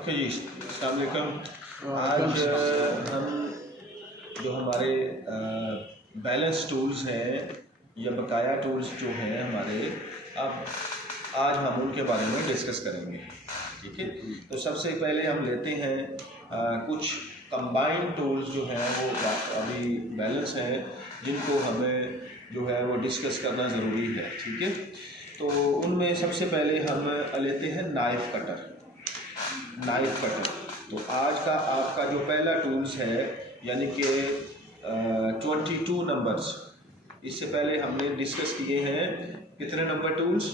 Okay जी, अस्सलाम वालेकुम। आज हम जो हमारे बैलेंस टूल्स हैं या बकाया टूल्स जो हैं हमारे, अब आज हम उनके बारे में डिस्कस करेंगे। ठीक है, तो सबसे पहले हम लेते हैं कुछ कंबाइंड टूल्स जो हैं वो अभी बैलेंस हैं, जिनको हमें जो है वो डिस्कस करना ज़रूरी है। ठीक है, तो उनमें सबसे पहले हम लेते हैं नाइफ़ कटर। तो आज का आपका जो पहला टूल्स है यानी कि 22 नंबर्स, इससे पहले हमने डिस्कस किए हैं कितने नंबर टूल्स?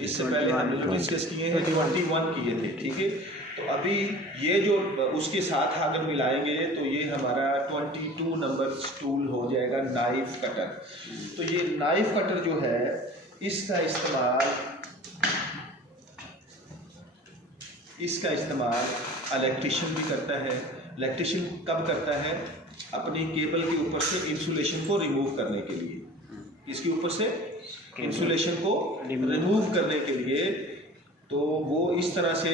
इससे पहले हमने जो डिस्कस किए हैं 21 किए थे। ठीक है, तो अभी ये जो उसके साथ अगर मिलाएंगे तो ये हमारा 22 नंबर टूल हो जाएगा नाइफ कटर। तो ये नाइफ कटर जो है इसका इस्तेमाल इलेक्ट्रिशियन भी करता है। इलेक्ट्रिशियन कब करता है? अपनी केबल के ऊपर से इंसुलेशन को रिमूव करने के लिए। इसके ऊपर से इंसुलेशन को रिमूव करने के लिए तो वो इस तरह से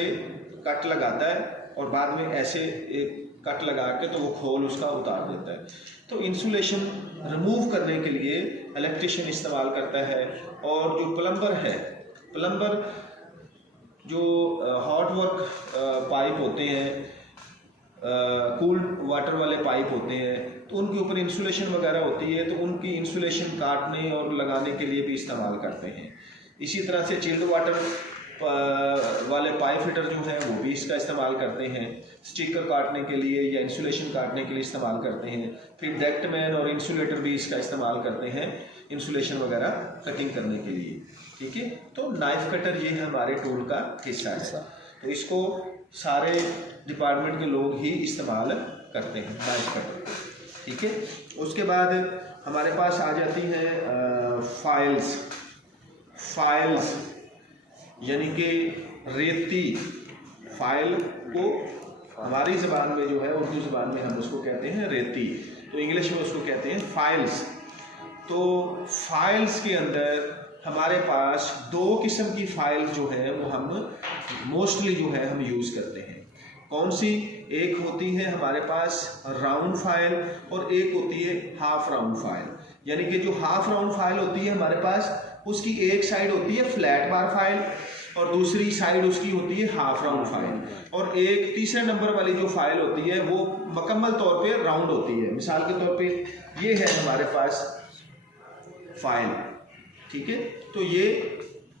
कट लगाता है और बाद में ऐसे एक कट लगा के तो वो खोल उसका उतार देता है। तो इंसुलेशन रिमूव करने के लिए इलेक्ट्रिशियन इस्तेमाल करता है। और जो प्लम्बर जो हॉट वर्क पाइप होते हैं, कूल्ड वाटर वाले पाइप होते हैं, तो उनके ऊपर इंसुलेशन वगैरह होती है, तो उनकी इंसुलेशन काटने और लगाने के लिए भी इस्तेमाल करते हैं। इसी तरह से चिल्ड वाटर वाले पाइप फिटर जो हैं वो भी इसका इस्तेमाल करते हैं, स्टिकर काटने के लिए या इंसुलेशन काटने के लिए इस्तेमाल करते हैं। फिर डेक्टमैन और इंसुलेटर भी इसका इस्तेमाल करते हैं इंसुलेशन वगैरह कटिंग करने के लिए। ठीक है, तो नाइफ कटर ये हमारे टूल का हिस्सा है। तो इसको सारे डिपार्टमेंट के लोग ही इस्तेमाल करते हैं नाइफ कटर। ठीक है, उसके बाद हमारे पास आ जाती हैं फाइल्स यानी कि रेती। फाइल को हमारी ज़बान में जो है, उर्दू ज़बान में हम उसको कहते हैं रेती, तो इंग्लिश में उसको कहते हैं फाइल्स। तो फाइल्स के अंदर हमारे पास दो किस्म की फाइल जो है वो हम मोस्टली जो है हम यूज़ करते हैं। कौन सी? एक होती है हमारे पास राउंड फाइल और एक होती है हाफ राउंड फाइल। यानी कि जो हाफ राउंड फाइल होती है हमारे पास, उसकी एक साइड होती है फ्लैट बार फाइल और दूसरी साइड उसकी होती है हाफ राउंड फाइल। और एक तीसरे नंबर वाली जो फाइल होती है वो मुकम्मल तौर पे राउंड होती है। मिसाल के तौर पे ये है हमारे पास फाइल। ठीक है, तो ये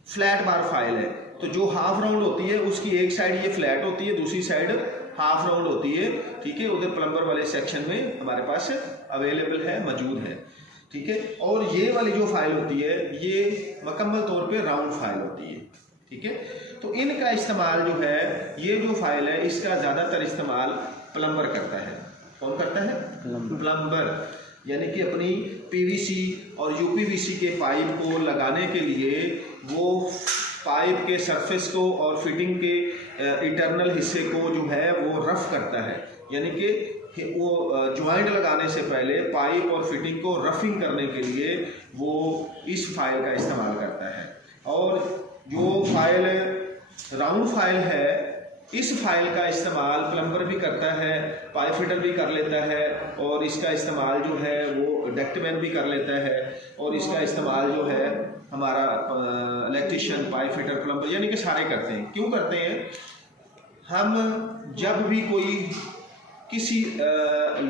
फ्लैट बार फाइल है। तो जो हाफ राउंड होती है उसकी एक साइड ये फ्लैट होती है, दूसरी साइड हाफ राउंड होती है। ठीक है, उधर प्लम्बर वाले सेक्शन में हमारे पास अवेलेबल है, मौजूद है। ठीक है, और ये वाली जो फाइल होती है ये मुकम्मल तौर पे राउंड फाइल होती है। ठीक है, तो इनका इस्तेमाल जो है, ये जो फाइल है इसका ज़्यादातर इस्तेमाल प्लम्बर करता है। कौन करता है? प्लम्बर। यानी कि अपनी पीवीसी और यूपीवीसी के पाइप को लगाने के लिए वो पाइप के सरफेस को और फिटिंग के इंटरनल हिस्से को जो है वो रफ करता है। यानी कि वो ज्वाइंट लगाने से पहले पाइप और फिटिंग को रफिंग करने के लिए वो इस फाइल का इस्तेमाल करता है। और जो फाइल राउंड फाइल है, इस फाइल का इस्तेमाल प्लम्बर भी करता है, पाइप फिटर भी कर लेता है, और इसका इस्तेमाल जो है वो डेक्टमैन भी कर लेता है, और इसका इस्तेमाल जो है हमारा इलेक्ट्रिशियन, पाइप फिटर, प्लम्बर यानी कि सारे करते हैं। क्यों करते हैं? हम जब भी कोई किसी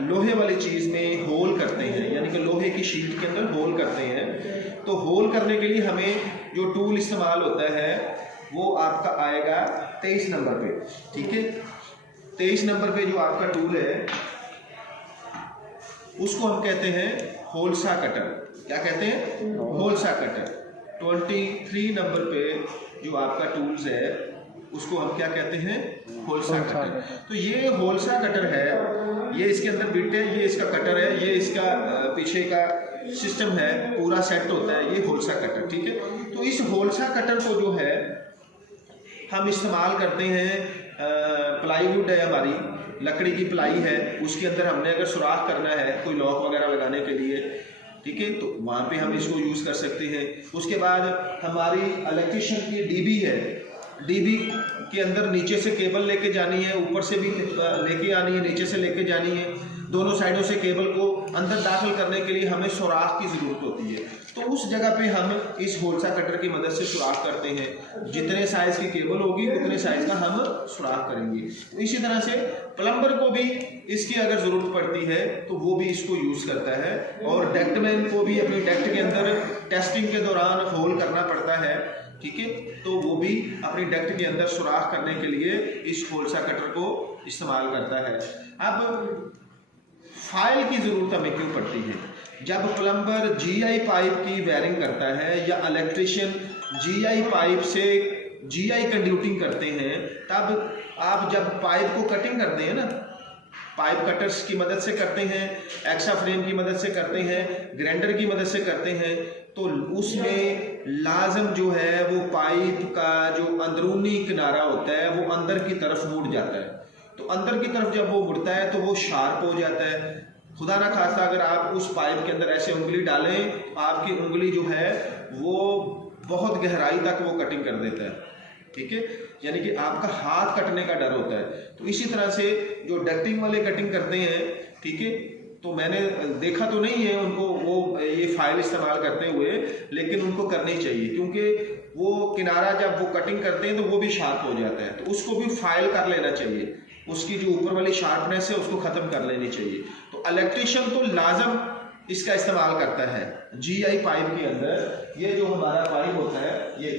लोहे वाली चीज़ में होल करते हैं, यानी कि लोहे की शीट के अंदर होल करते हैं, तो होल करने के लिए हमें जो टूल इस्तेमाल होता है वो आपका आएगा 23 नंबर पे। ठीक है, 23 नंबर पे जो आपका टूल है उसको हम कहते हैं होलसा कटर। क्या कहते हैं? होलसा कटर। 23 नंबर पे जो आपका टूल्स है उसको हम क्या कहते हैं? होलसा कटर। तो ये होलसा कटर है, ये इसके अंदर बिट है, ये इसका कटर है, ये इसका पीछे का सिस्टम है, पूरा सेट होता है ये होलसा कटर। ठीक है, तो इस होलसा कटर को जो है हम इस्तेमाल करते हैं। प्लाईवुड है हमारी, लकड़ी की प्लाई है, उसके अंदर हमने अगर सुराख करना है कोई लॉक वगैरह लगाने के लिए, ठीक है, तो वहाँ पे हम इसको यूज़ कर सकते हैं। उसके बाद हमारी इलेक्ट्रिशियन की डीबी है, डीबी के अंदर नीचे से केबल लेके जानी है, ऊपर से भी लेके आनी है, नीचे से लेके जानी है, दोनों साइडों से केबल को अंदर दाखिल करने के लिए हमें सुराख की ज़रूरत होती है। तो उस जगह पे हम इस होल्सा कटर की मदद से सुराख करते हैं। जितने साइज़ की केबल होगी उतने साइज़ का हम सुराख करेंगे। तो इसी तरह से प्लम्बर को भी इसकी अगर ज़रूरत पड़ती है तो वो भी इसको यूज़ करता है, और डक्टमैन को भी अपनी डक्ट के अंदर टेस्टिंग के दौरान होल करना पड़ता है, ठीक है, तो वो भी अपनी डक्ट के अंदर सुराख करने के लिए इस होल्सा कटर को इस्तेमाल करता है। अब फाइल की ज़रूरत हमें क्यों पड़ती है? जब प्लम्बर जीआई पाइप की वायरिंग करता है या इलेक्ट्रिशियन जीआई पाइप से जीआई कंड्यूटिंग करते हैं, तब आप जब पाइप को कटिंग करते हैं ना, पाइप कटर्स की मदद से करते हैं, एक्सा फ्रेम की मदद से करते हैं, ग्राइंडर की मदद से करते हैं, तो उसमें लाजम जो है वो पाइप का जो अंदरूनी किनारा होता है वो अंदर की तरफ मुड़ जाता है। तो अंदर की तरफ जब वो मुड़ता है तो वो शार्प हो जाता है। खुदा ना खास्ता अगर आप उस पाइप के अंदर ऐसे उंगली डालें, आपकी उंगली जो है वो बहुत गहराई तक वो कटिंग कर देता है, ठीक है, यानी कि आपका हाथ कटने का डर होता है। तो इसी तरह से जो डक्टिंग वाले कटिंग करते हैं, ठीक है, तो मैंने देखा तो नहीं है उनको वो ये फाइल इस्तेमाल करते हुए, लेकिन उनको करनी चाहिए, क्योंकि वो किनारा जब वो कटिंग करते हैं तो वो भी शार्प हो जाता है, तो उसको भी फाइल कर लेना चाहिए, उसकी जो ऊपर वाली शार्पनेस है उसको ख़त्म कर लेनी चाहिए। तो इलेक्ट्रिशियन तो लाजम इसका इस्तेमाल करता है जीआई पाइप के अंदर। ये जो हमारा पाइप होता है, ये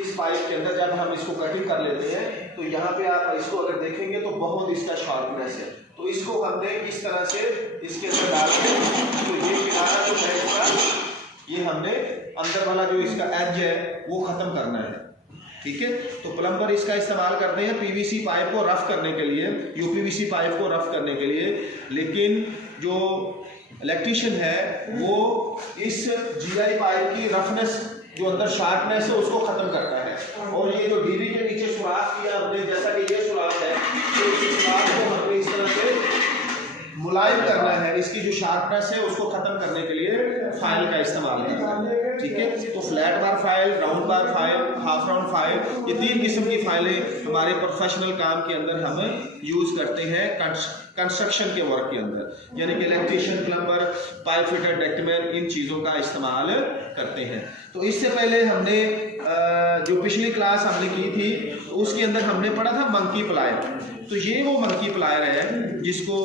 इस पाइप के अंदर जब हम इसको कटिंग कर लेते हैं तो यहाँ पे आप इसको अगर देखेंगे तो बहुत इसका शार्पनेस है, तो इसको हमने इस तरह से इसके अंदर डाल के, तो ये किनारा जो है इसका, ये हमने अंदर वाला जो इसका एज है वो ख़त्म करना है, ठीक है। तो प्लम्बर इसका इस्तेमाल करते हैं पीवीसी पाइप को रफ करने के लिए, यूपीवीसी पाइप को रफ करने के लिए, लेकिन जो इलेक्ट्रिशियन है वो इस जीआई पाइप की रफनेस, जो अंदर शार्पनेस है, उसको खत्म करता है। और ये जो डीबी के नीचे सुराख किया हमने, जैसा कि ये सुराख है, तो इस सुराख को हमने इस तरह से मुलायम करना है, इसकी जो शार्पनेस है उसको खत्म करने के लिए फाइल का इस्तेमाल करना है, ठीक है। तो flat bar file, round bar file, half round file, ये 3 किस्म की फाइलें हमारे प्रोफेशनल काम के अंदर हम यूज़ करते हैं कंस्ट्रक्शन के वर्क के अंदर, यानी कि electrician, plumber, pipe fitter, ductman इन चीज़ों का इस्तेमाल करते हैं। तो इससे पहले हमने जो पिछली क्लास हमने की थी उसके अंदर हमने पढ़ा था मंकी प्लायर। तो ये वो मंकी प्लायर है जिसको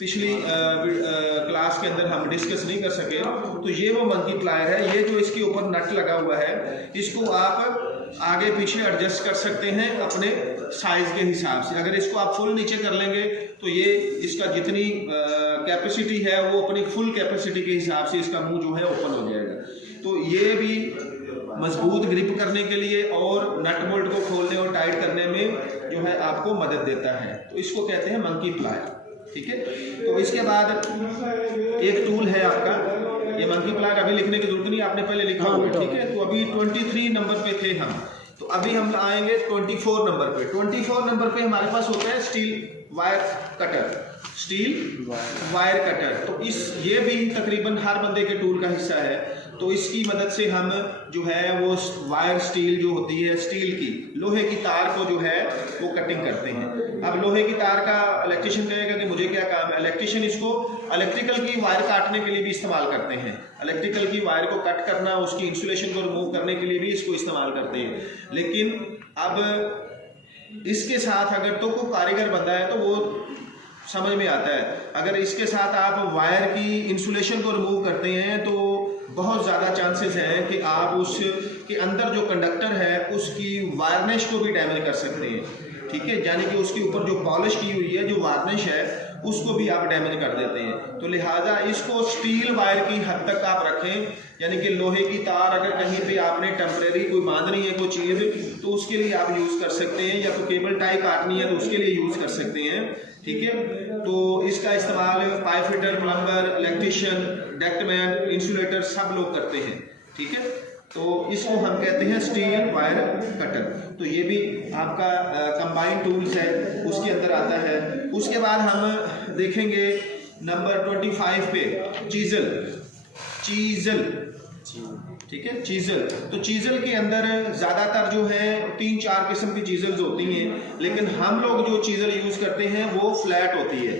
पिछली क्लास के अंदर हम डिस्कस नहीं कर सके। तो ये वो मंकी प्लायर है, ये जो इसके ऊपर नट लगा हुआ है, इसको आप आगे पीछे एडजस्ट कर सकते हैं अपने साइज़ के हिसाब से। अगर इसको आप फुल नीचे कर लेंगे तो ये इसका जितनी कैपेसिटी है वो अपनी फुल कैपेसिटी के हिसाब से इसका मुंह जो है ओपन हो जाएगा। तो ये भी मजबूत ग्रिप करने के लिए और नट बोल्ट को खोलने और टाइट करने में जो है आपको मदद देता है। तो इसको कहते हैं मंकी प्लायर, ठीक है। तो इसके बाद एक टूल है आपका, ये मंकी प्लायर अभी लिखने की जरूरत नहीं, आपने पहले लिखा हुआ है, ठीक है। तो अभी 23 नंबर पे थे हम, तो अभी हम आएंगे 24 नंबर पे। 24 नंबर पे हमारे पास होता है steel wire cutter, steel wire cutter. तो ये भी तकरीबन हर बंदे के टूल का हिस्सा है। तो इसकी मदद से हम जो है वो वायर स्टील जो होती है, स्टील की लोहे की तार को जो है वो कटिंग करते हैं। अब लोहे की तार का इलेक्ट्रिशियन कहेगा कि मुझे क्या काम है, इलेक्ट्रिशियन इसको इलेक्ट्रिकल की वायर काटने के लिए भी इस्तेमाल करते हैं। इलेक्ट्रिकल की वायर को कट करना, उसकी इंसुलेशन को रिमूव करने के लिए भी इसको इस्तेमाल करते हैं। लेकिन अब इसके साथ अगर तो कोई कारीगर बंदा है तो वो समझ में आता है, अगर इसके साथ आप वायर की इंसुलेशन को रिमूव करते हैं तो बहुत ज़्यादा चांसेस हैं कि आप उसके अंदर जो कंडक्टर है उसकी वायरनेस को भी डैमेज कर सकते हैं, ठीक है। यानी कि उसके ऊपर जो पॉलिश की हुई है, जो वार्निश है, उसको भी आप डैमेज कर देते हैं। तो लिहाजा इसको स्टील वायर की हद तक आप रखें, यानी कि लोहे की तार अगर कहीं पे आपने टेम्परेरी कोई बांधनी है कोई चीज़, तो उसके लिए आप यूज़ कर सकते हैं, या तो केबल टाई काटनी है तो उसके लिए यूज़ कर सकते हैं, ठीक है। तो इसका इस्तेमाल pipe fitter, plumber, electrician, ductman, insulator सब लोग करते हैं, ठीक है। तो इसको हम कहते हैं स्टील वायर कटर। तो ये भी आपका कंबाइंड टूल्स है, उसके अंदर आता है। उसके बाद हम देखेंगे नंबर 25 पे चीज़ल। ठीक है। चीजल, तो चीजल के अंदर ज़्यादातर जो है 3-4 किस्म की चीजल्स होती हैं, लेकिन हम लोग जो चीजल यूज़ करते हैं वो फ्लैट होती है,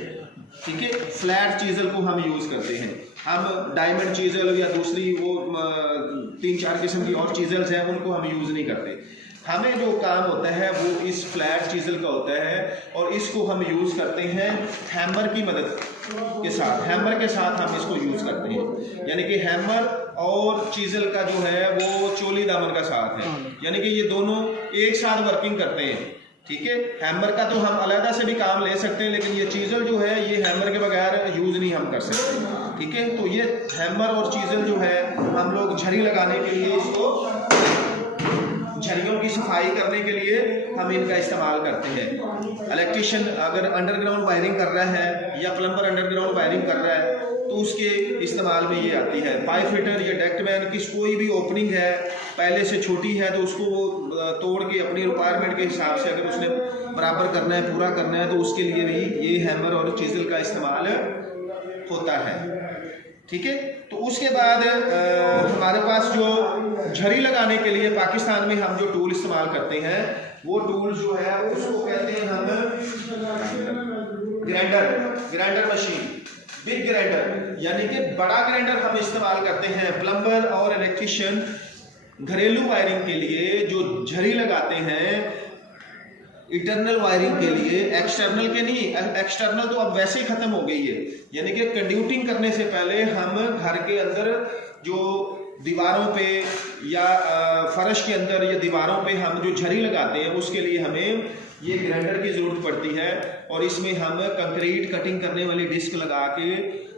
ठीक है। फ्लैट चीजल को हम यूज़ करते हैं। हम डायमंड चीजल या दूसरी वो 3-4 किस्म की और चीजल्स हैं उनको हम यूज़ नहीं करते। हमें जो काम होता है वो इस फ्लैट चीजल का होता है और इसको हम यूज़ करते हैं हैमर की मदद के साथ। हैमर के साथ हम इसको यूज़ करते हैं, यानी कि हैमर और चीजल का जो है वो चोली दामन का साथ है, यानी कि ये दोनों एक साथ वर्किंग करते हैं, ठीक है। हैमर का तो हम अलग से भी काम ले सकते हैं, लेकिन ये चीजल जो है ये हैमर के बगैर यूज़ नहीं हम कर सकते, ठीक है। तो ये हैमर और चीजल जो है हम लोग झरी लगाने के लिए, इसको झरियों की सफाई करने के लिए हम इनका इस्तेमाल करते हैं। इलेक्ट्रिशियन अगर अंडरग्राउंड वायरिंग कर रहा है या प्लम्बर अंडरग्राउंड वायरिंग कर रहा है तो उसके इस्तेमाल में ये आती है। पाइप फिटर या डक्टमैन की कोई भी ओपनिंग है पहले से छोटी है तो उसको वो तोड़ के अपनी रिक्वायरमेंट के हिसाब से अगर उसने बराबर करना है, पूरा करना है, तो उसके लिए भी ये हैमर और चीजल का इस्तेमाल होता है, ठीक है। तो उसके बाद हमारे पास जो झरी लगाने के लिए पाकिस्तान में हम जो टूल इस्तेमाल करते हैं वो टूल जो है उसको कहते हैं हम ग्राइंडर मशीन, बिग ग्राइंडर, यानी कि बड़ा ग्राइंडर हम इस्तेमाल करते हैं। प्लम्बर और इलेक्ट्रिशियन घरेलू वायरिंग के लिए जो झरी लगाते हैं इंटरनल वायरिंग के लिए, एक्सटर्नल के नहीं, एक्सटर्नल तो अब वैसे ही खत्म हो गई है, यानी कि कंड्यूटिंग करने से पहले हम घर के अंदर जो दीवारों पे या फर्श के अंदर या दीवारों पे हम जो झरी लगाते हैं उसके लिए हमें ये ग्राइंडर की ज़रूरत पड़ती है और इसमें हम कंक्रीट कटिंग करने वाली डिस्क लगा के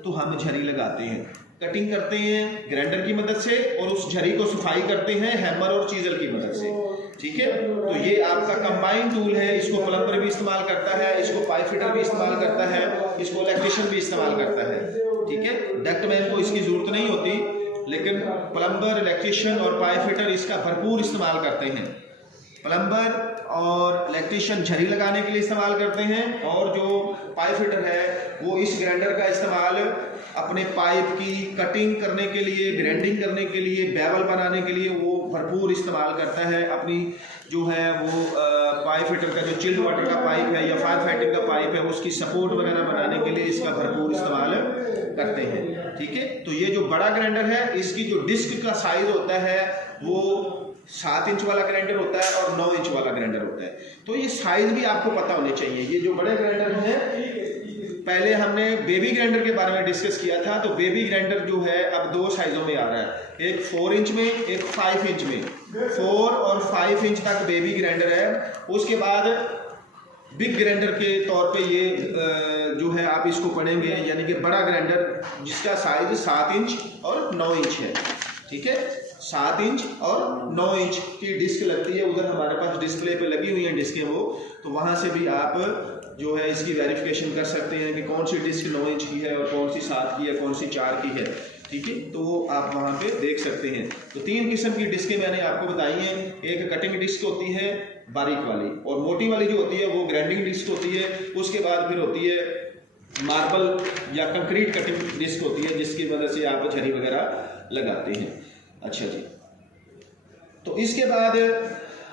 तो हम झरी लगाते हैं, कटिंग करते हैं ग्राइंडर की मदद से और उस झरी को सफाई करते हैं हैमर और चीजल की मदद से, ठीक है। तो ये आपका कंबाइन टूल है, इसको प्लम्बर भी इस्तेमाल करता है, इसको पाइप फिटर भी इस्तेमाल करता है, इसको इलेक्ट्रिशियन भी इस्तेमाल करता है, ठीक है। डक्टमैन को इसकी ज़रूरत नहीं होती, लेकिन प्लम्बर, इलेक्ट्रिशियन और पाइप फिटर इसका भरपूर इस्तेमाल करते हैं। प्लम्बर और इलेक्ट्रिशियन झरी लगाने के लिए इस्तेमाल करते हैं और जो पाइप फिटर है वो इस ग्राइंडर का इस्तेमाल अपने पाइप की कटिंग करने के लिए, ग्राइंडिंग करने के लिए, बेवल बनाने के लिए वो भरपूर इस्तेमाल करता है। अपनी जो है वो पाइप फिटर का जो चिल्ड वाटर का पाइप है या फायर फाइटिंग का पाइप है उसकी सपोर्ट वगैरह बनाने के लिए इसका भरपूर इस्तेमाल करते हैं, ठीक है। तो ये जो बड़ा ग्राइंडर है इसकी जो डिस्क का साइज होता है वो 7 इंच वाला ग्राइंडर होता है और 9 इंच वाला ग्राइंडर होता है। तो ये साइज भी आपको पता होने चाहिए। ये जो बड़े ग्राइंडर हैं, पहले हमने बेबी ग्राइंडर के बारे में डिस्कस किया था, तो बेबी ग्राइंडर जो है अब 2 साइजों में आ रहा है, एक 4 इंच में, एक 5 इंच में। 4 और 5 इंच तक बेबी ग्राइंडर है। उसके बाद बिग ग्राइंडर के तौर पे ये जो है आप इसको पढ़ेंगे, यानी कि बड़ा ग्राइंडर जिसका साइज 7 इंच और 9 इंच है, ठीक है। 7 इंच और 9 इंच की डिस्क लगती है, उधर हमारे पास डिस्प्ले पे लगी हुई हैं डिस्कें वो, तो वहाँ से भी आप जो है इसकी वेरिफिकेशन कर सकते हैं कि कौन सी डिस्क 9 इंच की है और कौन सी 7 की है, कौन सी 4 की है, ठीक है। तो वो आप वहाँ पे देख सकते हैं। तो 3 किस्म की डिस्कें मैंने आपको बताई हैं। एक कटिंग डिस्क होती है बारीक वाली, और मोटी वाली जो होती है वो ग्राइंडिंग डिस्क होती है। उसके बाद फिर होती है मार्बल या कंक्रीट कटिंग डिस्क होती है, जिसकी वजह से आप झरी वगैरह लगाते हैं। अच्छा जी, तो इसके बाद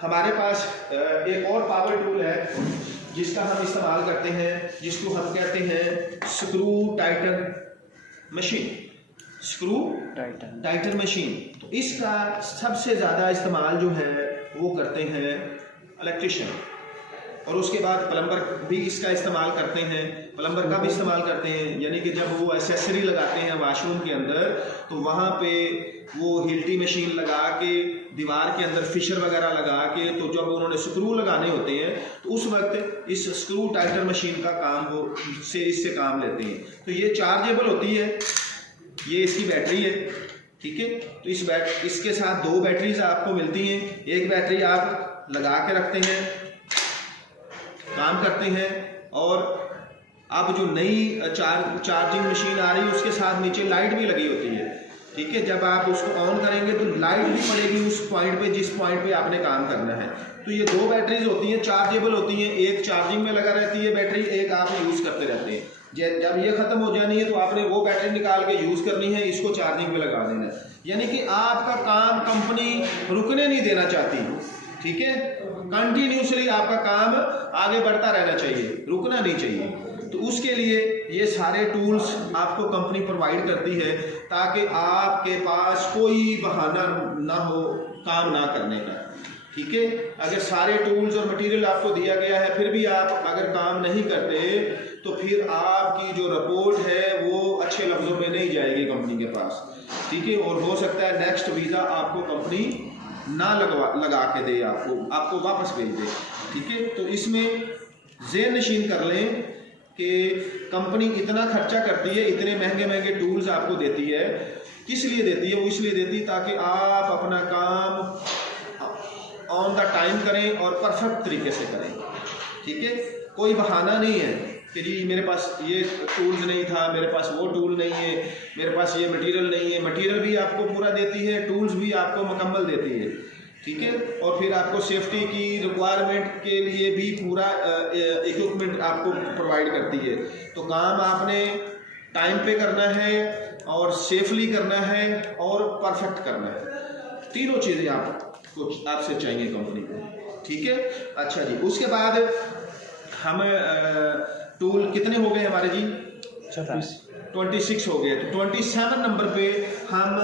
हमारे पास एक और पावर टूल है जिसका हम इस्तेमाल करते हैं, जिसको हम कहते हैं screw Titan machine. Screw Titan machine, तो इसका सबसे ज़्यादा इस्तेमाल जो है वो करते हैं इलेक्ट्रिशियन, और उसके बाद प्लम्बर भी इसका इस्तेमाल करते हैं। प्लम्बर का भी इस्तेमाल करते हैं, यानी कि जब वो एक्सेसरी लगाते हैं वाशरूम के अंदर तो वहाँ पे वो हिल्टी मशीन लगा के दीवार के अंदर फिशर वगैरह लगा के, तो जब उन्होंने स्क्रू लगाने होते हैं तो उस वक्त इस स्क्रू टाइटर मशीन का काम वो इससे काम लेते हैं। तो ये चार्जेबल होती है, ये इसकी बैटरी है, ठीक है। तो इसके साथ 2 बैटरीज आपको मिलती हैं। एक बैटरी आप लगा के रखते हैं, काम करते हैं, और अब जो नई चार्जिंग मशीन आ रही है उसके साथ नीचे लाइट भी लगी होती है, ठीक है। जब आप उसको ऑन करेंगे तो लाइट भी पड़ेगी उस पॉइंट पे जिस पॉइंट पे आपने काम करना है। तो ये 2 बैटरीज होती हैं, चार्जेबल होती हैं। एक चार्जिंग में लगा रहती है बैटरी, एक आप यूज़ करते रहते हैं। जब ये ख़त्म हो जानी है तो आपने वो बैटरी निकाल के यूज़ करनी है, इसको चार्जिंग में लगा देना है। यानी कि आपका काम कंपनी रुकने नहीं देना चाहती, ठीक है, कंटिन्यूसली आपका काम आगे बढ़ता रहना चाहिए, रुकना नहीं चाहिए। तो उसके लिए ये सारे टूल्स आपको कंपनी प्रोवाइड करती है ताकि आपके पास कोई बहाना ना हो काम ना करने का, ठीक है। अगर सारे टूल्स और मटेरियल आपको दिया गया है फिर भी आप अगर काम नहीं करते तो फिर आपकी जो रिपोर्ट है वो अच्छे लफ्ज़ों में नहीं जाएगी कंपनी के पास, ठीक है। और हो सकता है नेक्स्ट वीज़ा आपको कंपनी ना लगा के दे, आपको वापस भेज दे, ठीक है। तो इसमें ज़हन नशीन कर लें कि कंपनी इतना खर्चा करती है, इतने महंगे महंगे टूल्स आपको देती है, किस लिए देती है? वो इसलिए देती है ताकि आप अपना काम ऑन द टाइम करें और परफेक्ट तरीके से करें, ठीक है। कोई बहाना नहीं है कि जी मेरे पास ये टूल्स नहीं था, मेरे पास वो टूल नहीं है, मेरे पास ये मटेरियल नहीं है। मटेरियल भी आपको पूरा देती है, टूल्स भी आपको मुकम्मल देती है, ठीक है। और फिर आपको सेफ्टी की रिक्वायरमेंट के लिए भी पूरा इक्विपमेंट आपको प्रोवाइड करती है। तो काम आपने टाइम पे करना है और सेफली करना है और परफेक्ट करना है, तीनों चीज़ें आपसे चाहिए कंपनी को, ठीक है। अच्छा जी, उसके बाद हम टूल कितने हो गए हमारे जी? 26 हो गए। तो 27 नंबर पे हम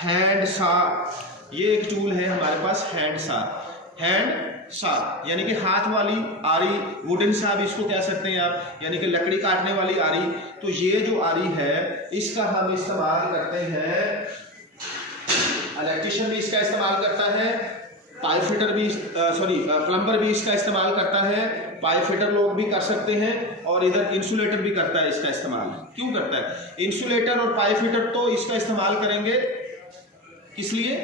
हैंड सा, ये एक टूल है हमारे पास, हैंड सा यानी कि हाथ वाली आरी, वुडन सा भी इसको कह सकते हैं आप, यानी कि लकड़ी काटने वाली आरी। तो ये जो आरी है इसका हम इस्तेमाल करते हैं, इलेक्ट्रिशियन भी इसका इस्तेमाल करता है, पाइप फिटर भी प्लम्बर भी इसका इस्तेमाल करता है, पाइप फिटर लोग भी कर सकते हैं, और इधर इंसुलेटर भी करता है इसका इस्तेमाल। क्यों करता है? इंसुलेटर और पाइप फिटर तो इसका इस्तेमाल करेंगे किस लिए?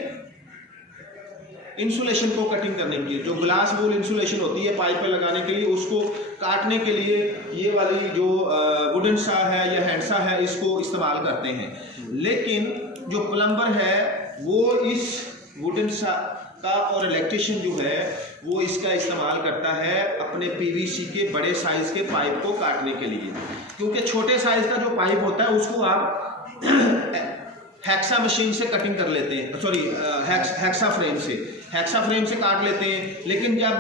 इंसुलेशन को कटिंग करने के लिए। जो ग्लास वूल इंसुलेशन होती है पाइप पे लगाने के लिए, उसको काटने के लिए ये वाली जो वुडन सा है या हैंड सा है इसको इस्तेमाल करते हैं। लेकिन जो प्लम्बर है वो इस वुडन सा का और इलेक्ट्रिशियन जो है वो इसका इस्तेमाल करता है अपने पीवीसी के बड़े साइज के पाइप को काटने के लिए। क्योंकि छोटे साइज का जो पाइप होता है उसको आप हेक्सा मशीन से कटिंग कर लेते हैं, हेक्सा फ्रेम से काट लेते हैं। लेकिन जब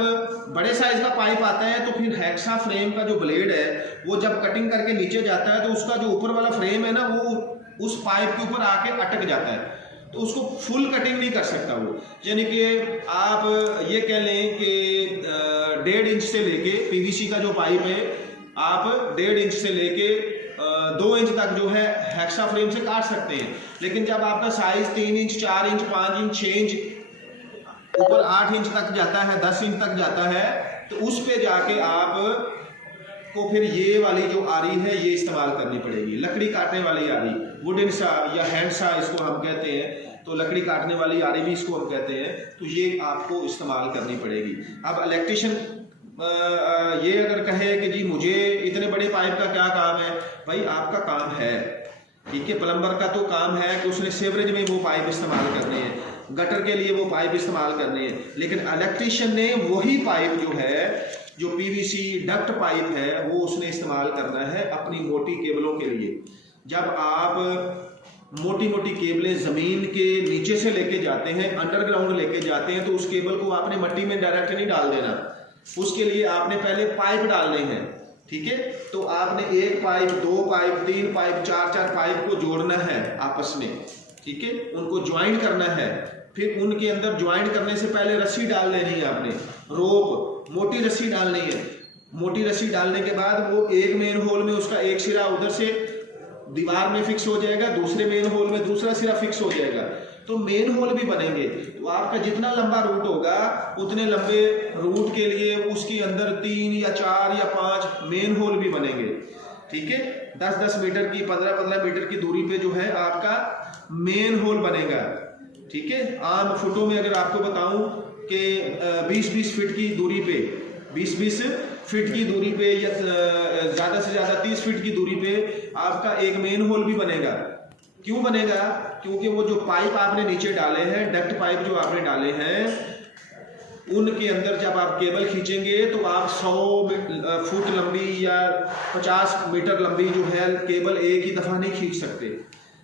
बड़े साइज का पाइप आता है तो फिर हेक्सा फ्रेम का जो ब्लेड है वो जब कटिंग करके नीचे जाता है तो उसका जो ऊपर वाला फ्रेम है ना वो उस पाइप के ऊपर आके अटक जाता है, तो उसको फुल कटिंग नहीं कर सकता वो। यानी कि आप ये कह लें कि 1.5 इंच से लेके पीवीसी का जो पाइप है आप 1.5 इंच से लेके 2 इंच तक जो है हेक्सा फ्रेम से काट सकते हैं। लेकिन जब आपका size 3 inch, 4 inch, 5 inch, 6 inch, ऊपर 8 इंच तक जाता है, 10 इंच तक जाता है, तो उस पे जाके आप को फिर ये वाली जो आरी है ये इस्तेमाल करनी पड़ेगी, लकड़ी काटने वाली आरी, वुडन सा या हैंड सा इसको हम कहते हैं। तो लकड़ी काटने वाली आरी भी इसको हम कहते हैं, तो ये आपको इस्तेमाल करनी पड़ेगी। अब इलेक्ट्रिशियन ये अगर कहे कि जी मुझे इतने बड़े पाइप का क्या काम है, भाई आपका काम है, ठीक है। प्लम्बर का तो काम है कि उसने सेवरेज में वो पाइप इस्तेमाल करने हैं, गटर के लिए वो पाइप इस्तेमाल करने हैं। लेकिन इलेक्ट्रिशियन ने वही पाइप जो है, जो पीवीसी डक्ट पाइप है, वो उसने इस्तेमाल करना है अपनी मोटी केबलों के लिए। जब आप मोटी मोटी केबलें ज़मीन के नीचे से लेके जाते हैं, अंडरग्राउंड लेके जाते हैं, तो उस केबल को आपने मिट्टी में डायरेक्ट नहीं डाल देना, उसके लिए आपने पहले पाइप डालने हैं, ठीक है। तो आपने 1 पाइप, 2 पाइप, 3 पाइप, 4 पाइप को जोड़ना है आपस में, ठीक है, उनको ज्वाइंट करना है। फिर उनके अंदर ज्वाइंट करने से पहले रस्सी डाल लेनी है आपने, रोप, मोटी रस्सी डालनी है। मोटी रस्सी डालने के बाद वो एक मेन होल में उसका एक सिरा उधर से दीवार में फिक्स हो जाएगा, दूसरे मेन होल में दूसरा सिरा फिक्स हो जाएगा, तो मेन होल भी बनेंगे। तो आपका जितना लंबा रूट होगा उतने लंबे रूट के लिए उसके अंदर 3 या 4 या 5 मेन होल भी बनेंगे, ठीक है। 10-10 मीटर की, 15-15 मीटर की दूरी पे जो है आपका मेन होल बनेगा, ठीक है। आम फुटों में अगर आपको बताऊं कि 20-20 फीट की दूरी पे, 20-20 फीट की दूरी पे या ज़्यादा से ज़्यादा 30 फीट की दूरी पे आपका एक मेन होल भी बनेगा। क्यों बनेगा? क्योंकि वो जो पाइप आपने नीचे डाले हैं, डक्ट पाइप जो आपने डाले हैं, उनके अंदर जब आप केबल खींचेंगे तो आप 100 फुट लंबी या 50 मीटर लंबी जो है केबल एक ही दफ़ा नहीं खींच सकते।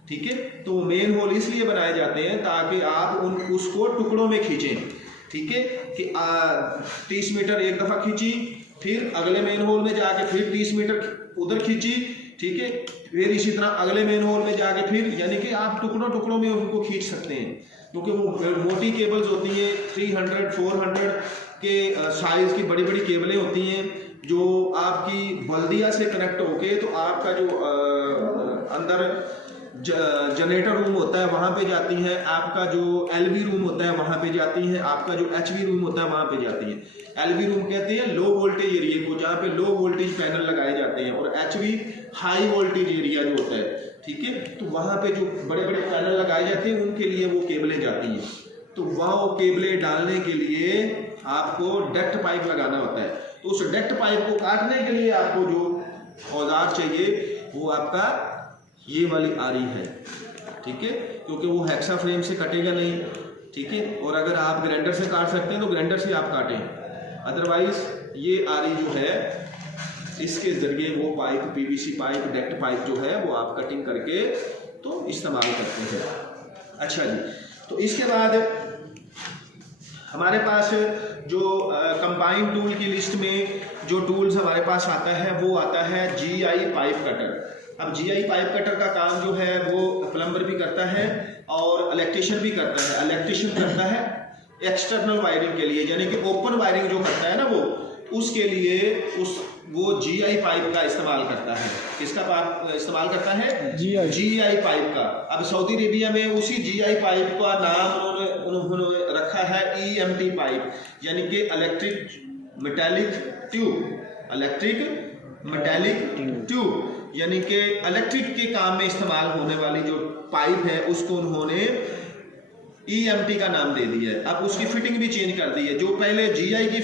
ठीक है। तो मेन होल इसलिए बनाए जाते हैं ताकि आप उसको टुकड़ों में खींचें, ठीक है, कि 30 मीटर एक दफ़ा खींची, फिर अगले मेन होल में जाके फिर 30 मीटर उधर खींची, ठीक है, फिर इसी तरह अगले मेन होल में जाके फिर, यानी कि आप टुकड़ों टुकड़ों में उनको खींच सकते हैं, क्योंकि वो मोटी केबल्स होती हैं 300 400 के साइज़ की बड़ी बड़ी केबलें होती हैं जो आपकी बल्दिया से कनेक्ट होके तो आपका जो अंदर जनरेटर रूम होता है वहाँ पे जाती हैं, आपका जो एलवी रूम होता है वहाँ पे जाती हैं, आपका जो एचवी रूम होता है वहाँ पे जाती हैं। एलवी रूम कहते हैं लो वोल्टेज एरिया को, जहाँ पे लो वोल्टेज पैनल लगाए जाते हैं, और एचवी हाई वोल्टेज एरिया जो होता है, ठीक है, तो वहाँ पे जो बड़े बड़े पैनल लगाए जाते हैं उनके लिए वो केबलें जाती हैं। तो वहाँ वो केबलें डालने के लिए आपको डक्ट पाइप लगाना होता है। तो उस डक्ट पाइप को काटने के लिए आपको जो औजार चाहिए वो आपका ये वाली आरी है, ठीक है, क्योंकि वो हेक्सा फ्रेम से कटेगा नहीं, ठीक है, और अगर आप ग्राइंडर से काट सकते हैं तो ग्राइंडर से आप काटें, अदरवाइज ये आरी जो है इसके जरिए वो pipe, PVC pipe, duct pipe जो है वो आप कटिंग करके तो इस्तेमाल करते हैं। अच्छा जी, तो इसके बाद हमारे पास जो कंबाइन टूल की लिस्ट में जो टूल्स हमारे पास आता है वो आता है जीआई पाइप कटर। अब जीआई पाइप कटर का काम जो है वो प्लम्बर भी करता है और इलेक्ट्रिशियन भी करता है। इलेक्ट्रिशियन करता है एक्सटर्नल वायरिंग के लिए, यानी कि ओपन वायरिंग जो करता है ना वो, उसके लिए वो जीआई पाइप का इस्तेमाल करता है। किसका इस्तेमाल करता है? जीआई पाइप का। अब सऊदी अरेबिया में उसी जीआई पाइप का नाम उन्होंने रखा है ईएमटी पाइप, यानी कि electric metallic tube. Electric metallic tube यानी कि इलेक्ट्रिक के काम में इस्तेमाल होने वाली जो पाइप है उसको उन्होंने ईएमटी का नाम दे दिया है। अब उसकी फिटिंग भी चेंज कर दी है। जो पहले जीआई की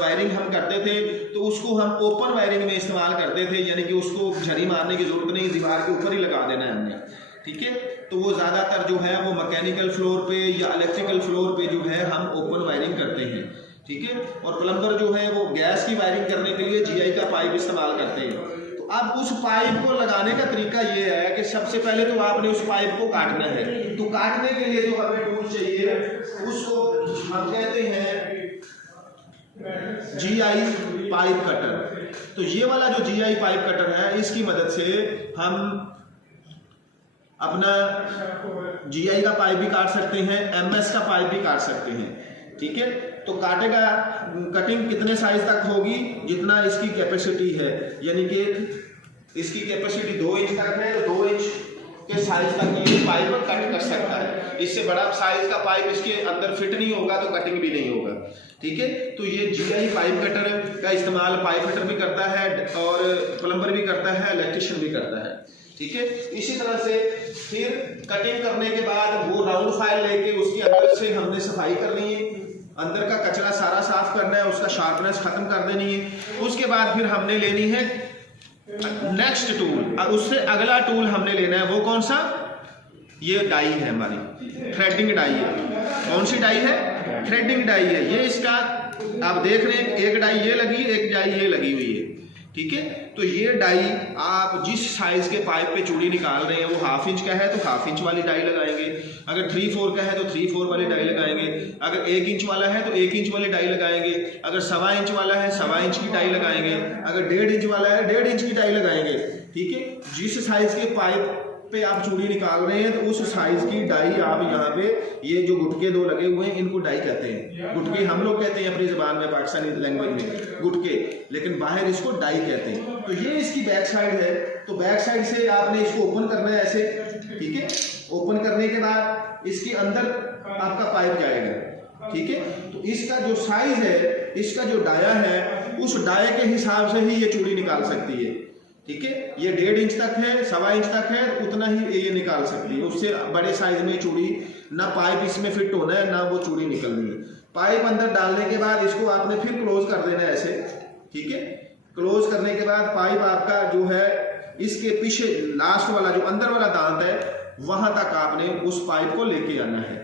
वायरिंग हम करते थे तो उसको हम ओपन वायरिंग में इस्तेमाल करते थे, यानी कि उसको झड़ी मारने की जरूरत नहीं, दीवार के ऊपर ही लगा देना है हमने, ठीक है। तो वो ज़्यादातर जो है वो मैकेनिकल फ्लोर पे या इलेक्ट्रिकल फ्लोर पे जो है हम ओपन वायरिंग करते हैं, ठीक है। और प्लम्बर जो है वो गैस की वायरिंग करने के लिए जीआई का पाइप इस्तेमाल करते हैं। तो अब उस पाइप को लगाने का तरीका ये है कि सबसे पहले तो आपने उस पाइप को काटना है। तो काटने के लिए जो हमें टूल चाहिए उसको हम कहते हैं जीआई पाइप कटर। तो ये वाला जो जीआई पाइप कटर है इसकी मदद से हम अपना जीआई का पाइप भी काट सकते हैं, एमएस का पाइप भी काट सकते हैं, ठीक है। तो काटेगा कटिंग कितने साइज तक होगी? जितना इसकी कैपेसिटी है, यानी कि इसकी कैपेसिटी 2 इंच तक है तो 2 इंच के साइज तक ये पाइप कट कर सकता है। इससे बड़ा साइज का पाइप इसके अंदर फिट नहीं होगा तो कटिंग भी नहीं होगा, ठीक है। तो ये जीआई पाइप कटर का इस्तेमाल पाइप कटर भी करता है और प्लम्बर भी करता है, इलेक्ट्रिशियन भी करता है, ठीक है। इसी तरह से फिर कटिंग करने के बाद वो राउंड फाइल लेके उसके अंदर से हमने सफाई करनी है, अंदर का कचरा सारा साफ करना है, उसका शार्पनेस खत्म कर देनी है। उसके बाद फिर हमने लेनी है नेक्स्ट टूल, उससे अगला टूल हमने लेना है। वो कौन सा? ये डाई है हमारी, थ्रेडिंग डाई है। कौन सी डाई है? थ्रेडिंग डाई है। ये इसका आप देख रहे हैं, एक डाई ये लगी, एक डाई ये लगी हुई है, ठीक है। तो ये डाई आप जिस साइज के पाइप पे चूड़ी निकाल रहे हैं, वो 1/2 इंच का है तो 1/2 इंच वाली डाई लगाएंगे, अगर 3/4 का है तो 3/4 वाली डाई लगाएंगे, अगर 1 इंच वाला है तो 1 इंच वाली डाई लगाएंगे, अगर 1.25 इंच वाला है 1.25 इंच की डाई लगाएंगे, अगर 1.5 इंच वाला है 1.5 इंच की डाई लगाएंगे, ठीक है। जिस साइज के पाइप पे आप चूड़ी निकाल रहे हैं तो उस साइज की डाई आप यहाँ पे, ये जो गुटके 2 लगे हुए हैं इनको डाई कहते हैं। गुटके हम लोग कहते हैं अपनी जबान में, पाकिस्तानी लैंग्वेज में गुटके, लेकिन बाहर इसको डाई कहते हैं। तो ये इसकी बैक साइड है। तो बैक साइड से आपने इसको ओपन करना है ऐसे, ठीक है। ओपन करने के बाद इसके अंदर आपका पाइप जाएगा, ठीक है। तो इसका जो साइज है, इसका जो डाया है, उस डाये के हिसाब से ही ये चूड़ी निकाल सकती है, ठीक है। ये 1.5 इंच तक है, 1.25 इंच तक है, उतना ही ये निकाल सकती है। उससे बड़े साइज में चूड़ी ना पाइप इसमें फिट होना है ना वो चूड़ी निकलनी है। पाइप अंदर डालने के बाद इसको आपने फिर क्लोज कर देना है ऐसे, ठीक है। क्लोज करने के बाद पाइप आपका जो है इसके पीछे लास्ट वाला जो अंदर वाला दांत है वहां तक आपने उस पाइप को लेके आना है।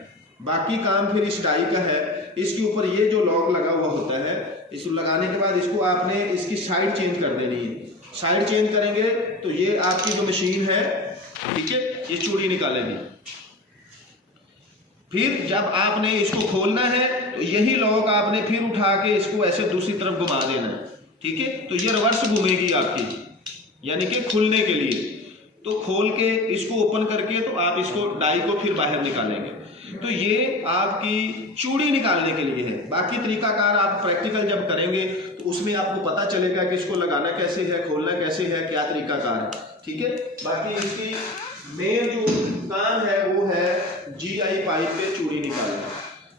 बाकी काम फिर इस डाई का है। इसके ऊपर ये जो लॉक लगा हुआ होता है, इसको लगाने के बाद इसको आपने इसकी साइड चेंज कर देनी है। साइड चेंज करेंगे तो ये आपकी जो मशीन है, ठीक है, ये चूड़ी निकालेगी। फिर जब आपने इसको खोलना है तो यही लॉक आपने फिर उठा के इसको ऐसे दूसरी तरफ घुमा देना है, ठीक है। तो ये रिवर्स घूमेगी आपकी, यानी कि खुलने के लिए। तो खोल के इसको ओपन करके तो आप इसको डाई को फिर बाहर निकालेंगे। तो ये आपकी चूड़ी निकालने के लिए है। बाकी तरीकाकार आप प्रैक्टिकल जब करेंगे तो उसमें आपको पता चलेगा कि इसको लगाना कैसे है, खोलना कैसे है, क्या तरीकाकार है, ठीक है। बाकी इसकी मेन जो काम है वो है GI पाइप पे चूड़ी निकालना,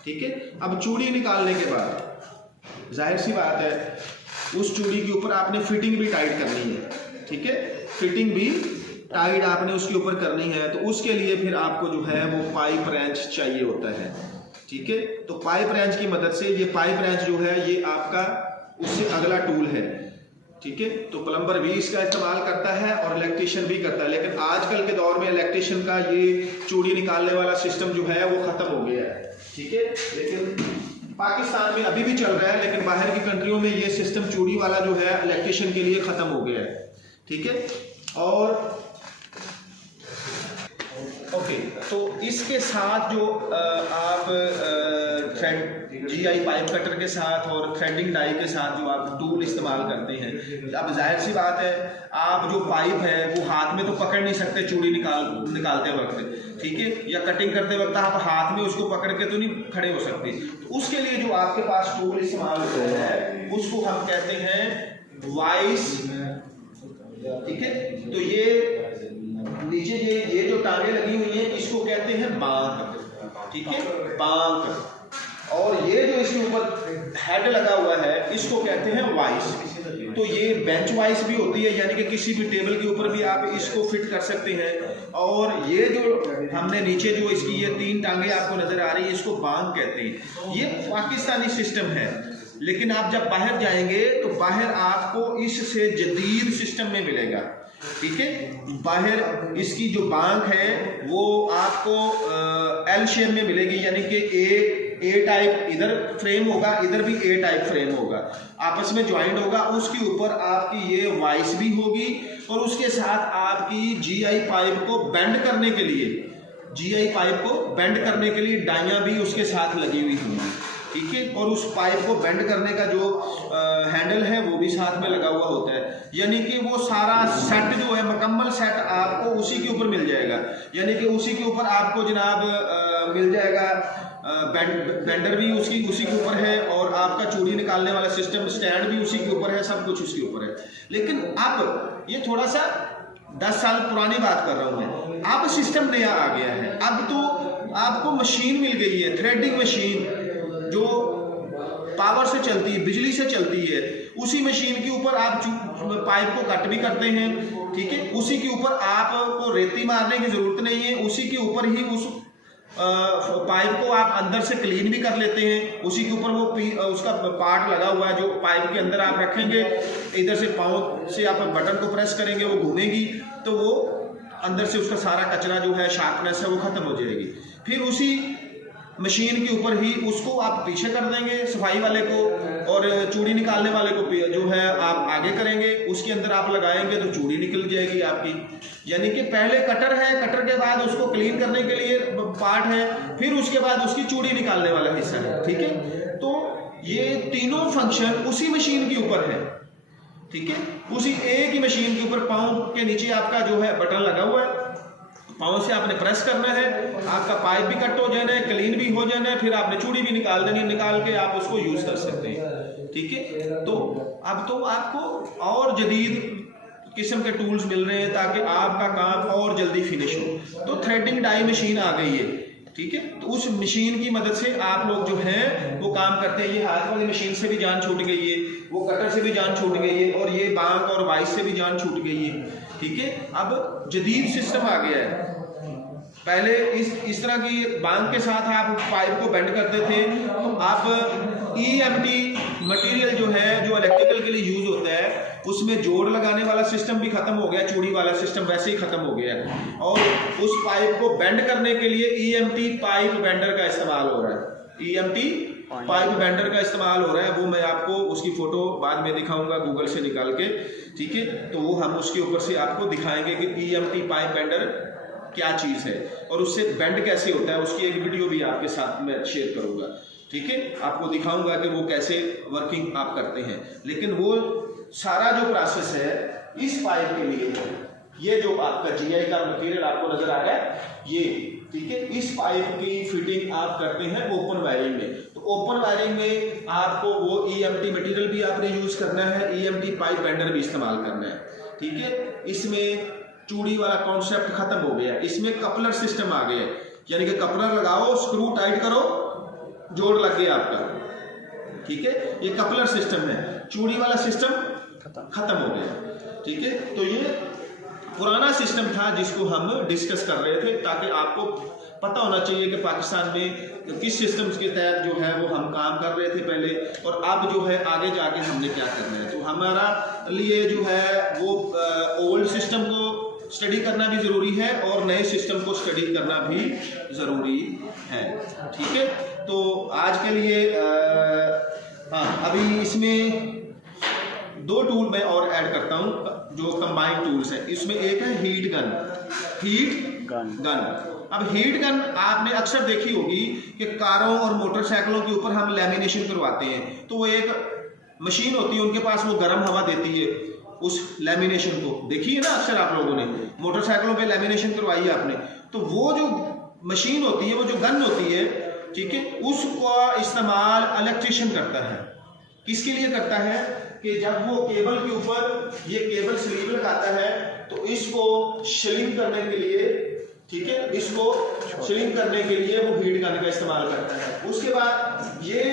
ठीक है। अब चूड़ी निकालने के बाद जाहिर सी बात है उस चूड़ी के ऊपर आपने फिटिंग भी टाइट करनी है, ठीक है। फिटिंग भी टाइट आपने उसके ऊपर करनी है। तो उसके लिए फिर आपको जो है वो पाइप रेंच चाहिए होता है, ठीक है। तो पाइप रेंच की मदद से, ये पाइप रेंच जो है ये आपका उससे अगला टूल है, ठीक है। तो प्लम्बर भी इसका इस्तेमाल करता है और इलेक्ट्रीशियन भी करता है, लेकिन आजकल के दौर में इलेक्ट्रीशियन का ये चूड़ी निकालने वाला सिस्टम जो है वो खत्म हो गया है, ठीक है। लेकिन पाकिस्तान में अभी भी चल रहा है, लेकिन बाहर की कंट्रियों में ये सिस्टम चूड़ी वाला जो है इलेक्ट्रीशियन के लिए खत्म हो गया है, ठीक है। और ओके, तो इसके साथ जो आप GI पाइप कटर के साथ और थ्रेडिंग डाई के साथ जो आप टूल इस्तेमाल करते हैं, अब जाहिर सी बात है आप जो पाइप है वो हाथ में तो पकड़ नहीं सकते चूड़ी निकालते वक्त, ठीक है। या कटिंग करते वक्त आप हाथ में उसको पकड़ के तो नहीं खड़े हो सकते। तो उसके लिए जो आपके पास टूल इस्तेमाल होता है उसको हम कहते हैं वाइस, ठीक है। तो ये नीचे ये जो टांगे लगी हुई हैं इसको कहते हैं बांक, ठीक है, बांक। और ये जो इसके ऊपर हेड लगा हुआ है इसको कहते हैं वाइस। तो ये बेंच वाइस भी होती है, यानी कि किसी भी टेबल के ऊपर भी आप इसको फिट कर सकते हैं। और ये जो हमने नीचे जो इसकी ये 3 टांगे आपको नजर आ रही है इसको बांक कहते हैं। ये पाकिस्तानी सिस्टम है, लेकिन आप जब बाहर जाएंगे तो बाहर आपको इससे जदीद सिस्टम में मिलेगा, ठीक है। बाहर इसकी जो बांक है वो आपको L शेप में मिलेगी, यानी कि ए टाइप इधर फ्रेम होगा, इधर भी ए टाइप फ्रेम होगा, आपस में ज्वाइंट होगा। उसके ऊपर आपकी ये वाइस भी होगी और उसके साथ आपकी GI पाइप को बेंड करने के लिए, GI पाइप को बेंड करने के लिए डाइयां भी उसके साथ लगी हुई होंगी, ठीक है। और उस पाइप को बेंड करने का जो हैंडल है वो भी साथ में लगा हुआ होता है, यानी कि वो सारा सेट जो है मुकम्मल सेट आपको उसी के ऊपर मिल जाएगा। यानी कि उसी के ऊपर आपको जनाब मिल जाएगा बेंडर भी उसी के ऊपर है और आपका चूड़ी निकालने वाला सिस्टम स्टैंड भी उसी के ऊपर है, सब कुछ उसके ऊपर है। लेकिन अब ये थोड़ा सा 10 साल पुरानी बात कर रहा हूँ मैं, अब सिस्टम नया आ गया है। अब तो आपको मशीन मिल गई है, थ्रेडिंग मशीन जो पावर से चलती है, बिजली से चलती है। उसी मशीन के ऊपर आप पाइप को कट भी करते हैं, ठीक है। उसी के ऊपर आपको रेती मारने की जरूरत नहीं है, उसी के ऊपर ही उस पाइप को आप अंदर से क्लीन भी कर लेते हैं। उसी के ऊपर वो उसका पार्ट लगा हुआ है जो पाइप के अंदर आप रखेंगे, इधर से पाँव से आप बटन को प्रेस करेंगे, वो घूमेगी तो वो अंदर से उसका सारा कचरा जो है, शार्पनेस है, वो खत्म हो जाएगी। फिर उसी मशीन के ऊपर ही उसको आप पीछे कर देंगे सफाई वाले को, और चूड़ी निकालने वाले को जो है आप आगे करेंगे। उसके अंदर आप लगाएंगे तो चूड़ी निकल जाएगी आपकी। यानी कि पहले कटर है, कटर के बाद उसको क्लीन करने के लिए पार्ट है, फिर उसके बाद उसकी चूड़ी निकालने वाला हिस्सा है, ठीक है। तो ये तीनों फंक्शन उसी मशीन के ऊपर है, ठीक है। उसी एक ही मशीन के ऊपर पाँव के नीचे आपका जो है बटन लगा हुआ है, पाँव से आपने प्रेस करना है, आपका पाइप भी कट हो जाना है, क्लीन भी हो जाना है, फिर आपने चूड़ी भी निकाल देनी, निकाल के आप उसको यूज कर सकते हैं, ठीक है। तो अब तो आपको और जदीद किस्म के टूल्स मिल रहे हैं ताकि आपका काम और जल्दी फिनिश हो। तो थ्रेडिंग डाई मशीन आ गई है, ठीक है। तो उस मशीन की मदद से आप लोग जो हैं वो काम करते हैं। ये हाथ वाली मशीन से भी जान छूट गई है, वो कटर से भी जान छूट गई है, और ये बांक और वाइस से भी जान छूट गई है, ठीक है। अब जदीद सिस्टम आ गया है। पहले इस तरह की बांक के साथ आप पाइप को बेंड करते थे, तो आप EMT मटेरियल जो है, जो इलेक्ट्रिकल के लिए यूज होता है, उसमें जोड़ लगाने वाला सिस्टम भी खत्म हो गया, चूड़ी वाला सिस्टम वैसे ही खत्म हो गया है। और उस पाइप को बेंड करने के लिए EMT पाइप बेंडर का इस्तेमाल हो रहा है। EMT पाइप बेंडर का इस्तेमाल हो रहा है, वो मैं आपको उसकी फोटो बाद में दिखाऊंगा गूगल से निकाल के, ठीक है। तो वो हम उसके ऊपर से आपको दिखाएंगे कि EMT पाइप बेंडर क्या चीज़ है और उससे बेंड कैसे होता है, उसकी एक वीडियो भी आपके साथ में शेयर करूँगा। ठीक है, आपको दिखाऊंगा कि वो कैसे वर्किंग आप करते हैं। लेकिन वो सारा जो प्रोसेस है इस पाइप के लिए है। ये जो आपका जीआई का मटेरियल आपको नजर आ रहा है ये, ठीक है, इस पाइप की फिटिंग आप करते हैं ओपन वायरिंग में। तो ओपन वायरिंग में आपको वो ईएमटी मटेरियल भी आपने यूज करना है, ईएमटी पाइप बेंडर भी इस्तेमाल करना है। ठीक है, इसमें चूड़ी वाला कॉन्सेप्ट खत्म हो गया, इसमें कपलर सिस्टम आ गया, यानी कि कपलर लगाओ, स्क्रू टाइट करो, जोड़ लग गया आपका। ठीक है, ये कपलर सिस्टम है, चूड़ी वाला सिस्टम खत्म हो गया। ठीक है, तो ये पुराना सिस्टम था जिसको हम डिस्कस कर रहे थे, ताकि आपको पता होना चाहिए कि पाकिस्तान में किस सिस्टम के तहत जो है वो हम काम कर रहे थे पहले, और अब जो है आगे जाके हमने क्या करना है। तो हमारा लिए जो है वो ओल्ड सिस्टम को स्टडी करना भी ज़रूरी है और नए सिस्टम को स्टडी करना भी ज़रूरी है। ठीक है, तो आज के लिए हाँ, अभी इसमें 2 टूल मैं और ऐड करता हूं जो कंबाइंड टूल्स हैं। इसमें एक है हीट गन। अब हीट गन आपने अक्सर देखी होगी कि कारों और मोटरसाइकिलों के ऊपर हम लैमिनेशन करवाते हैं, तो वो एक मशीन होती है उनके पास, वो गर्म हवा देती है उस लैमिनेशन को। देखिए ना, अक्सर आप लोगों ने मोटरसाइकिलों पे लैमिनेशन करवाई है आपने, तो वो जो मशीन होती है, वो जो गन होती है, ठीक है, उसका इस्तेमाल इलेक्ट्रिशियन करता है। किसके लिए करता है कि जब वो केबल के ऊपर ये केबल स्लीव लगाता है तो इसको श्रिंक करने के लिए, ठीक है, इसको श्रिंक करने के लिए वो हीट गन का इस्तेमाल करता है। उसके बाद ये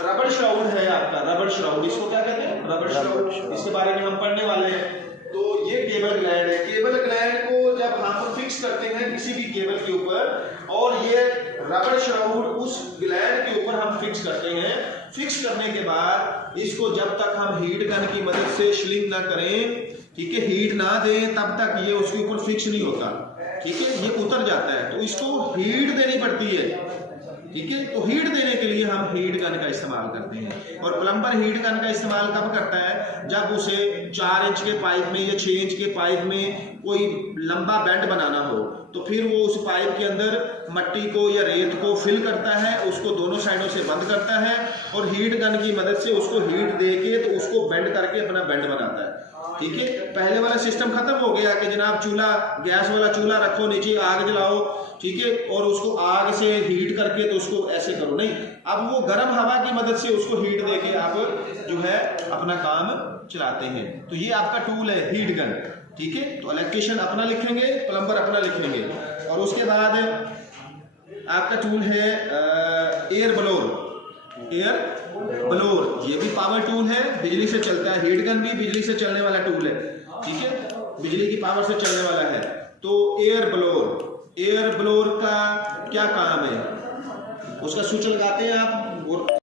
रबर श्राउड है आपका, रबर श्राउड, इसको क्या कहते हैं, रबर श्राउड, इसके बारे में हम पढ़ने वाले हैं। तो ये केबल ग्लैंड है, केबल ग्लैंड को जब हम फिक्स करते हैं किसी भी केबल के ऊपर, और ये रबर श्राउड उस ग्लैंड के ऊपर हम फिक्स करते हैं। फिक्स करने के बाद इसको जब तक हम हीट गन की मदद से श्रिंक ना करें, ठीक है, हीट ना दें, तब तक ये उसके ऊपर फिक्स नहीं होता। ठीक है, ये उतर जाता है, तो इसको हीट देनी पड़ती है। ठीक है, तो हीट देने के लिए हम हीट गन का इस्तेमाल करते हैं। और प्लम्बर हीट गन का इस्तेमाल कब करता है, जब उसे 4 इंच के पाइप में या 6 इंच के पाइप में कोई लंबा बेंड बनाना हो, तो फिर वो उस पाइप के अंदर मट्टी को या रेत को फिल करता है, उसको दोनों साइडों से बंद करता है और हीट गन की मदद से उसको हीट दे के तो उसको बेंड करके अपना बेंड बनाता है। ठीक है, पहले वाला सिस्टम खत्म हो गया कि जनाब चूल्हा, गैस वाला चूल्हा रखो, नीचे आग जलाओ, ठीक है, और उसको आग से हीट करके तो उसको ऐसे करो, नहीं, अब वो गर्म हवा की मदद से उसको हीट देके आप जो है अपना काम चलाते हैं। तो ये आपका टूल है हीट गन। ठीक है, तो इलेक्ट्रिशियन अपना लिखेंगे, प्लम्बर अपना लिखेंगे। और उसके बाद आपका टूल है एयर ब्लोर। एयर ब्लोर ये भी पावर टूल है, बिजली से चलता है। हीट गन भी बिजली से चलने वाला टूल है, ठीक है, बिजली की पावर से चलने वाला है। तो एयर ब्लोर का क्या काम है, उसका स्विच लगाते हैं आप,